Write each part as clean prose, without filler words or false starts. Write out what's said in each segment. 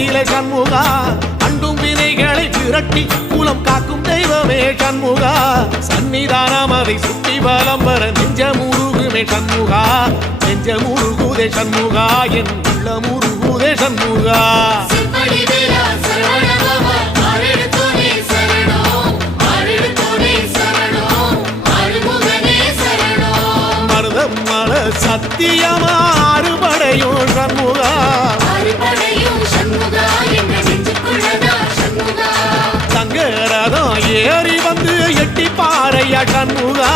தன்னிலை சண்முகா அண்டும் வினைகளை விரட்டி குலம் காக்கும் தெய்வமே சண்முகா சன்னிதானம் அதை சுற்றி பலம் வர நெஞ்சமுருகுமே சண்முகா நெஞ்சமுருகுதே சண்முகா என் உள்ளமுருகுதே சண்முகா மருதமல சத்தியமா அறுபடையும் சண்முகா சங்கரதம் ஏறி வந்து எட்டி பாறையா சண்முகா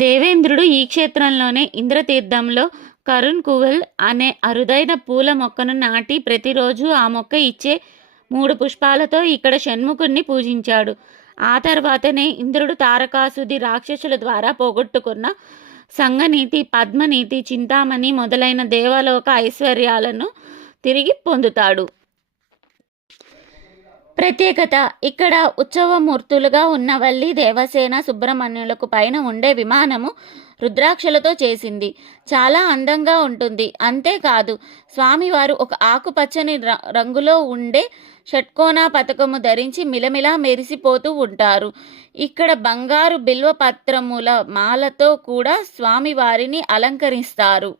దేవేంద్రుడు ఈ క్షేత్రంలోనే ఇంద్రతీర్థంలో కరుణ్ కువెల్ అనే అరుదైన పూల మొక్కను నాటి ప్రతిరోజు ఆ మొక్క ఇచ్చే 3 పుష్పాలతో ఇక్కడ షణ్ముఖుణ్ణి పూజించాడు. ఆ తర్వాతనే ఇంద్రుడు తారకాసుది రాక్షసుల ద్వారా పోగొట్టుకున్న సంగనీతి, పద్మనీతి, చింతామణి మొదలైన దేవలోక ఐశ్వర్యాలను తిరిగి పొందుతాడు. ప్రత్యేకత: ఇక్కడ ఉత్సవమూర్తులుగా ఉన్న వల్లి, దేవసేన, సుబ్రహ్మణ్యులకు పైన ఉండే విమానము రుద్రాక్షలతో చేసింది. చాలా అందంగా ఉంటుంది. అంతేకాదు స్వామివారు ఒక ఆకుపచ్చని రంగులో ఉండే షట్కోణ పతకము ధరించి మిలమిలా మెరిసిపోతూ ఉంటారు. ఇక్కడ బంగారు బిల్వపత్రముల మాలతో కూడా స్వామివారిని అలంకరిస్తారు.